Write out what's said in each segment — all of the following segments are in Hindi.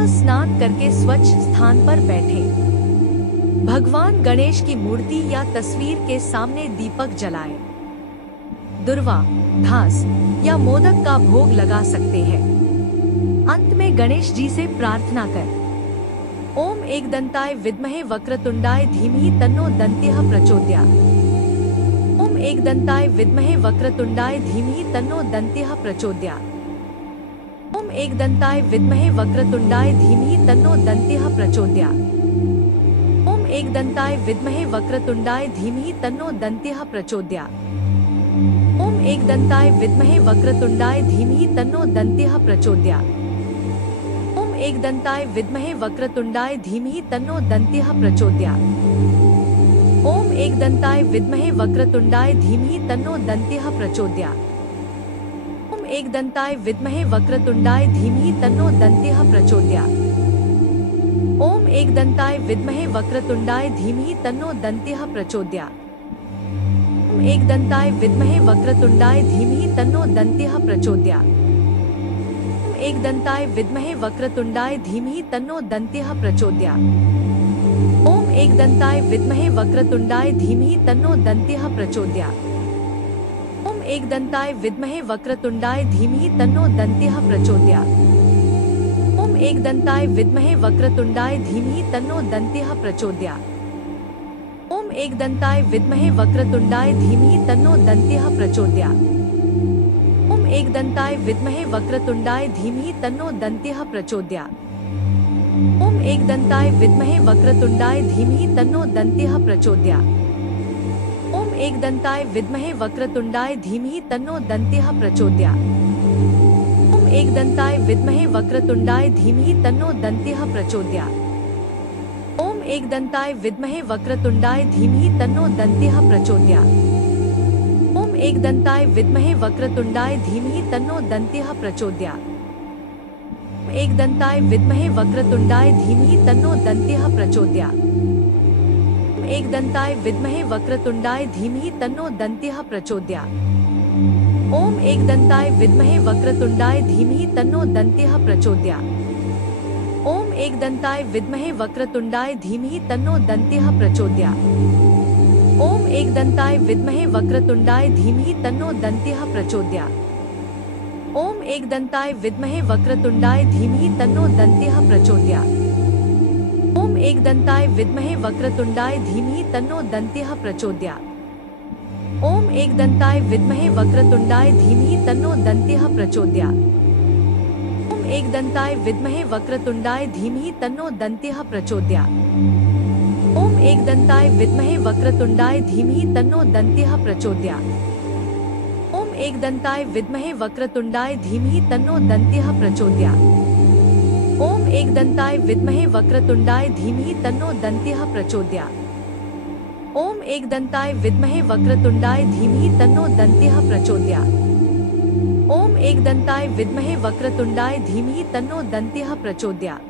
वह स्नान करके स्वच्छ स्थान पर बैठे। भगवान गणेश की मूर्ति या तस्वीर के सामने दीपक जलाए। दुर्वा, घास या मोदक का भोग लगा सकते हैं। अंत में गणेश जी से प्रार्थना कर। ओम एकदंताय विद्महे वक्रतुंडाय धीमहि तन्नो दन्त्यः प्रचोदयात्। ओम एकदंताय विद्महे वक्रतुंडाय धीमहि तन्नो दन्त्यः प्रचोदयात्। ओम एकदंताय विद्महे वक्रतुंडाय धीमहि तन्नो दन्त्यः प्रचोदयात्। ओम एकदंताय विद्महे वक्रतुंडाय धीमहि तन्नो दन्त्यः प्रचोदयात्। ओम एकदंताय विद्महे वक्रतुंडाय धीमहि तन्नो दन्त्यः प्रचोदयात्। ओम एकदंताय विद्महे वक्रतुंडाय धीमहि तन्नो दन्त्यः प्रचोदयात्। ओम एकदंताय विद्महे वक्रतुंडाय धीमहि तन्नो दन्त्यः प्रचोदयात्। ओम एकदंताय विद्महे वक्रतुंडाय धीमहि तन्नो दन्त्यः प्रचोदयात्। ओम एकदंताय विद्महे वक्रतुंडाय धीमहि तन्नो दन्त्यः प्रचोदयात्। ओम एकदंताय विद्महे वक्रतुंडाय धीमहि तन्नो दन्त्यः प्रचोदयात्। ओम एकदंताय विद्महे वक्रतुंडाय धीमहि तन्नो दन्त्यः प्रचोदयात्। ओम एकदंताय विद्महे वक्रतुंडाय धीमहि तन्नो दन्त्यः प्रचोदयात्। ओम एकदंताय विद्महे वक्रतुंडाय धीमहि तन्नो दन्त्यः प्रचोदयात्। ओम एकदंताय विद्महे वक्रतुंडाय धीमहि तन्नो दन्त्यः प्रचोदयात्। ओम एकदंताय विद्महे वक्रतुंडाय धीमहि तन्नो दन्त्यः प्रचोदयात्। ओम एकदंताय विद्महे वक्रतुंडाय धीमहि तन्नो दन्त्यः प्रचोदयात्। ओम एकदंताय विद्महे वक्रतुंडाय धीमहि तन्नो दन्त्यः प्रचोदयात्। ओम एकदंताय विद्महे वक्रतुंडाय धीमहि तन्नो दन्त्यः प्रचोदयात्। ओम एकदंताय विद्महे वक्रतुंडाय धीमहि तन्नो दन्त्यः प्रचोदयात्। ओम एकदंताय विद्महे वक्रतुंडाय धीमहि तन्नो दन्त्यः प्रचोदयात्। ओम एकदंताय विद्महे वक्रतुंडाय धीमहि तन्नो दन्त्यः प्रचोदयात्। ओम एकदंताय विद्महे वक्रतुंडाय धीमहि तन्नो दन्त्यः प्रचोदयात्। ओम एकदंताय विद्महे वक्रतुंडाय धीमहि तन्नो दन्त्यः प्रचोदयात्। ओम एकदंताय विद्महे वक्रतुंडाय धीमहि तन्नो दन्त्यः प्रचोदयात्। ओम एकदंताय विद्महे वक्रतुंडाय धीमहि तन्नो दन्त्यः प्रचोदयात्। ओम एकदंताय विद्महे वक्रतुंडाय धीमहि तन्नो दन्त्यः प्रचोदयात्। ओम एकदंताय विद्महे वक्रतुंडाय धीमहि तन्नो दन्त्यः प्रचोदयात्। ओम एकदंताय विद्महे वक्रतुंडाय धीमहि तन्नो दन्त्यः प्रचोदयात्। ओम एकदंताय विद्महे वक्रतुंडाय धीमहि तन्नो दन्त्यः प्रचोदयात्। ओम एकदंताय विद्महे वक्रतुंडाय धीमहि तन्नो दन्त्यः प्रचोदयात्। ओम एकदंताय विद्महे वक्रतुंडाय धीमहि तन्नो दन्त्यः प्रचोदयात्। ओम एकदंताय विद्महे वक्रतुंडाय धीमहि तन्नो दन्त्यः प्रचोदयात्। ओम एकदंताय विद्महे वक्रतुंडाय धीमहि तन्नो दन्त्यः प्रचोदयात्। ओम एकदंताय विद्महे वक्रतुंडाय धीमहि तन्नो दन्त्यः प्रचोदयात्। ओम एकदंताय विद्महे वक्रतुंडाय धीमहि तन्नो दन्त्यः प्रचोदयात्। ओम एकदंताय विद्महे वक्रतुंडाय धीमहि तन्नो दन्त्यः प्रचोदयात्।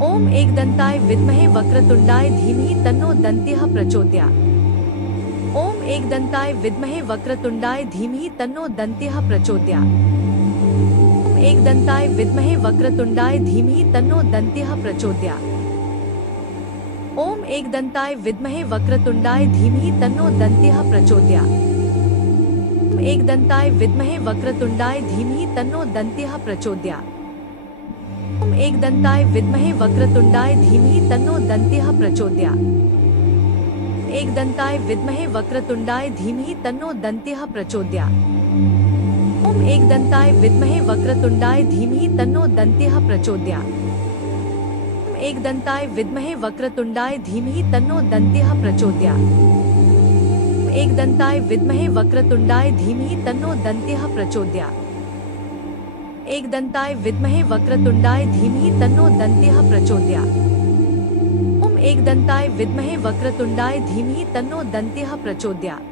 ओम एकदंताय विद्महे वक्रतुंडाय धीमहि तन्नो दन्त्यः प्रचोदयात्। ओम एकदंताय विद्महे वक्रतुंडाय धीमहि तन्नो दन्त्यः प्रचोदयात्। ओम एकदंताय विद्महे वक्रतुंडाय धीमहि तन्नो दन्त्यः प्रचोदयात्। ओम एकदंताय विद्महे वक्रतुंडाय धीमहि तन्नो दन्त्यः प्रचोदयात्। ओम एकदंताय विद्महे वक्रतुंडाय धीमहि तन्नो दन्त्यः प्रचोदयात्। एकदंताय विद्महे वक्रतुंडाय धीमहि तन्नो दन्त्यः प्रचोदयात्। ओम एकदंताय विद्महे वक्रतुंडाय धीमहि तन्नो दन्त्यः प्रचोदयात्। ओम एकदंताय विद्महे वक्रतुंडाय धीमहि तन्नो दन्त्यः प्रचोदयात्। ओम एकदंताय विद्महे वक्रतुंडाय धीमहि तन्नो दन्त्यः प्रचोदयात्। एकदंताय विद्महे वक्रतुंडाय धीमहि तन्नो दन्त्यः प्रचोदयात्। ओम एकदंताय विद्महे वक्रतुंडाय धीमहि तन्नो दन्त्यः प्रचोदयात्।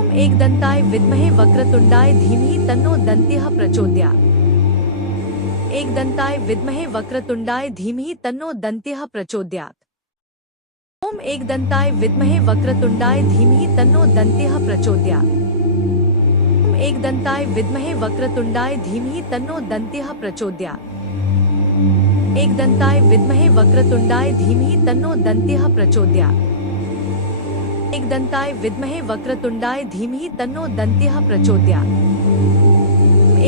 ओम एकदंताय विद्महे वक्रतुंडाय धीमहि तन्नो दन्त्यः प्रचोदयात्। एकदंताय विद्महे वक्रतुंडाय धीमहि तन्नो दन्त्यः प्रचोदयात्। ओम एकदंताय विद्महे वक्रतुंडाय धीमहि तन्नो दन्त्यः प्रचोदयात्। ओम एकदंताय विद्महे वक्रतुंडाय धीमहि तन्नो दन्त्यः प्रचोदयात्। एकदन्ताय विद्महे वक्रतुण्डाय धीमहि तन्नो दन्त्यः प्रचोदयात्। एकदन्ताय विद्महे वक्रतुण्डाय धीमहि तन्नो दन्त्यः प्रचोदयात्।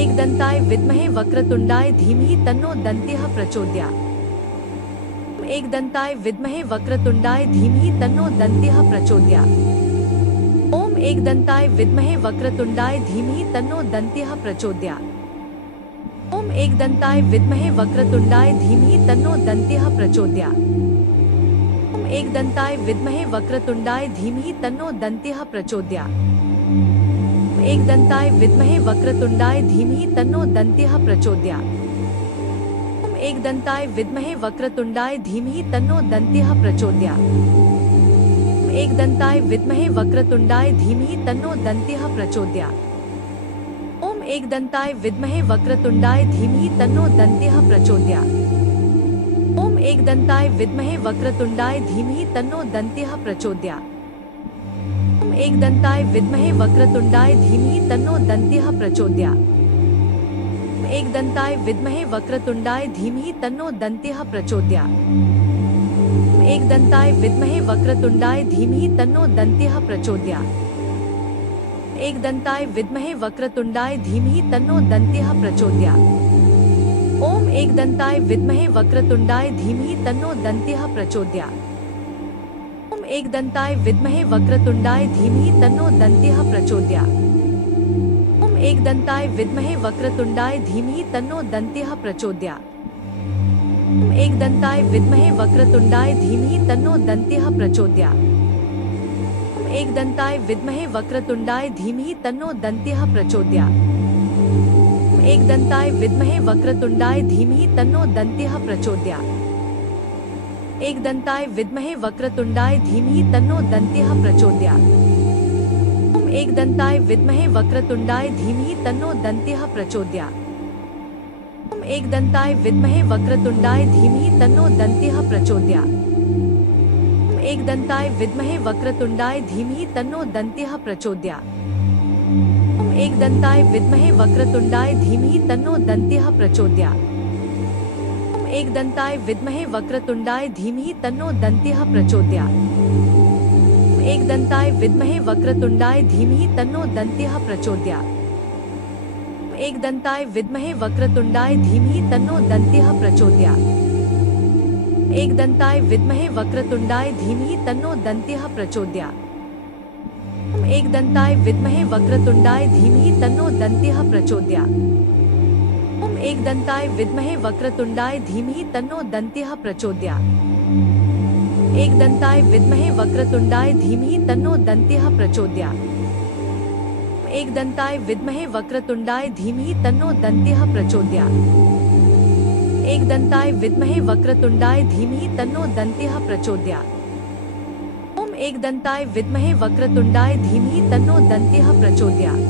एकदन्ताय विद्महे वक्रतुण्डाय धीमहि तन्नो दन्त्यः प्रचोदयात्। एकदन्ताय विद्महे वक्रतुण्डाय धीमहि तन्नो दन्त्यः प्रचोदयात्। ओम एकदन्ताय विद्महे वक्रतुण्डाय धीमहि तन्नो दन्त्यः प्रचोदयात्। ओम एकदन्ताय विद्महे वक्रतुण्डाय धीमहि तन्नो दन्त्यः प्रचोदयात्। ओम एकदन्ताय विद्महे वक्रतुण्डाय धीमहि तन्नो दन्त्यः प्रचोदयात्। एकदन्ताय विद्महे वक्रतुण्डाय धीमहि तन्नो दन्त्यः प्रचोदयात्। ओम एकदन्ताय विद्महे वक्रतुण्डाय धीमहि तन्नो दन्त्यः प्रचोदयात्। एकदन्ताय विद्महे वक्रतुण्डाय धीमहि तन्नो दन्त्यः प्रचोदयात्। ओम एकदन्ताय विद्महे वक्रतुण्डाय धीमहि तन्नो दन्त्यः प्रचोदयात्। ओम एकदन्ताय विद्महे वक्रतुण्डाय धीमहि तन्नो दन्त्यः प्रचोदयात्। ओम एकदन्ताय विद्महे वक्रतुण्डाय धीमहि तन्नो दन्त्यः प्रचोदयात्। एकदन्ताय विद्महे वक्रतुण्डाय धीमहि तन्नो दन्त्यः प्रचोदयात्। एकदन्ताय विद्महे वक्रतुण्डाय धीमहि तन्नो दन्त्यः प्रचोदयात्। एकदन्ताय विद्महे वक्रतुण्डाय धीमहि तन्नो दन्त्यः प्रचोदयात्। ओम एकदन्ताय विद्महे वक्रतुण्डाय धीमहि तन्नो दन्त्यः प्रचोदयात्। ओम एकदन्ताय विद्महे वक्रतुण्डाय धीमहि तन्नो दन्त्यः प्रचोदयात्। ओम एकदन्ताय विद्महे वक्रतुण्डाय धीमहि तन्नो दन्त्यः प्रचोदयात्। ओम एकदन्ताय विद्महे वक्रतुण्डाय धीमहि तन्नो दन्त्यः प्रचोदयात्। ओम एकदन्ताय विद्महे वक्रतुण्डाय धीमहि तन्नो दन्त्यः प्रचोदयात्। ओम एकदन्ताय विद्महे वक्रतुण्डाय धीमहि तन्नो दन्त्यः प्रचोदयात्। एकदन्ताय विद्महे वक्रतुण्डाय धीमहि तन्नो दन्त्यः प्रचोदयात्। ओम एकदन्ताय विद्महे वक्रतुण्डाय धीमहि तन्नो दन्त्यः प्रचोदयात्। ओम एकदन्ताय विद्महे वक्रतुण्डाय धीमहि तन्नो दन्त्यः प्रचोदयात्। ओम एकदन्ताय विद्महे वक्रतुण्डाय धीमहि तन्नो दन्त्यः प्रचोदयात्। ओम एकदन्ताय विद्महे वक्रतुण्डाय धीमहि तन्नो दन्त्यः प्रचोदयात्। ओम एकदन्ताय विद्महे वक्रतुण्डाय धीमहि तन्नो दन्त्यः प्रचोदयात्। ओम एकदन्ताय विद्महे वक्रतुण्डाय धीमहि तन्नो दन्त्यः प्रचोदयात्। एकदन्ताय विद्महे वक्रतुण्डाय धीमहि तन्नो दन्त्यः प्रचोदयात्। एकदन्ताय विद्महे वक्रतुण्डाय धीमहि तन्नो दन्त्यः प्रचोदयात्। ओम एकदन्ताय विद्महे वक्रतुण्डाय धीमहि तन्नो दन्त्यः प्रचोदयात्। ओम एकदन्ताय विद्महे वक्रतुण्डाय धीमहि तन्नो दन्त्यः प्रचोदयात्। एकदन्ताय विद्महे वक्रतुण्डाय धीमहि तन्नो दन्त्यः प्रचोदयात्। एकदन्ताय विद्महे वक्रतुण्डाय धीमहि तन्नो दन्त्यः प्रचोदयात्। एकदन्ताय विद्महे वक्रतुण्डाय धीमहि तन्नो दन्त्यः प्रचोदयात्। ओम एकदन्ताय विद्महे वक्रतुण्डाय धीमहि तन्नो दन्त्यः प्रचोदयात्।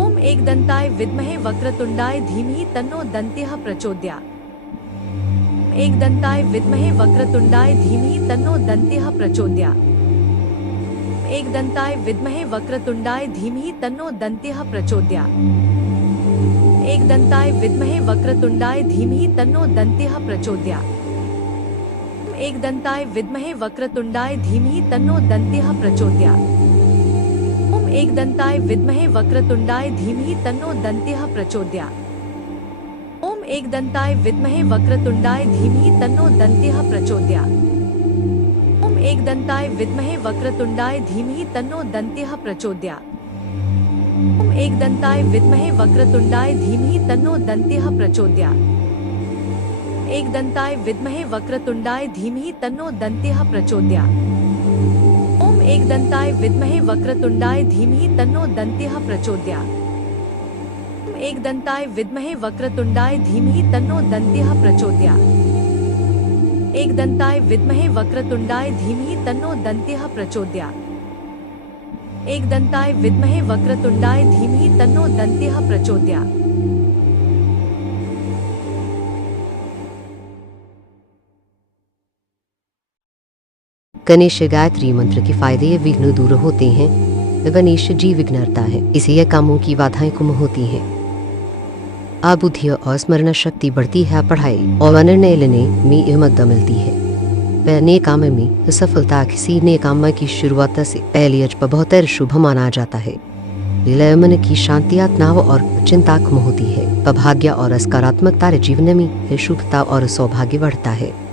ओम एकदन्ताय विद्महे वक्रतुण्डाय धीमहि तन्नो दन्त्यः प्रचोदयात्। एकदन्ताय विद्महे वक्रतुण्डाय धीमहि तन्नो दन्त्यः प्रचोदयात्। एकदन्ताय विद्महे वक्रतुण्डाय धीमहि तन्नो दन्त्यः प्रचोदयात्। एकदन्ताय विद्महे वक्रतुण्डाय धीमहि तन्नो दन्त्यः प्रचोदयात्। एकदन्ताय विद्महे वक्रतुण्डाय धीमहि तन्नो दन्त्यः प्रचोदयात्। ओम एकदन्ताय विद्महे वक्रतुण्डाय धीमहि तन्नो दन्त्यः प्रचोदयात्। ओम एकदन्ताय विद्महे वक्रतुण्डाय धीमहि तन्नो दन्त्यः प्रचोदयात्। ओम एकदन्ताय विद्महे वक्रतुण्डाय धीमहि तन्नो दन्त्यः प्रचोदयात्। ओम एकदन्ताय विद्महे वक्रतुण्डाय धीमहि तन्नो दन्त्यः प्रचोदयात्। एकदन्ताय विद्महे वक्रतुण्डाय धीमहि तन्नो दन्त्यः प्रचोदयात्। ओम एकदन्ताय विद्महे वक्रतुण्डाय धीमहि तन्नो दन्त्यः प्रचोदयात्। ओम एकदन्ताय विद्महे वक्रतुण्डाय धीमहि तन्नो दन्त्यः प्रचोदयात्। एकदन्ताय विद्महे वक्रतुण्डाय धीमहि तन्नो दन्त्यः प्रचोदयात्। एकदन्ताय विद्महे वक्रतुण्डाय धीमहि तन्नो दन्त्यः प्रचोदयात्। गणेश गायत्री मंत्र के फायदे, विघ्न दूर होते हैं। गणेश जी विघ्नहर्ता है, इससे कामों की बाधाएं कम होती हैं। बुद्धि और स्मरण शक्ति बढ़ती है। पढ़ाई और निर्णय लेने में हिम्मत मिलती है। नए काम में सफलता किसी नए काम की शुरुआत से पहले बहुत शुभ माना जाता है। मन की शांति तनाव और चिंता कम होती है। भाग्य और सकारात्मकता जीवन में शुभता और सौभाग्य बढ़ता है।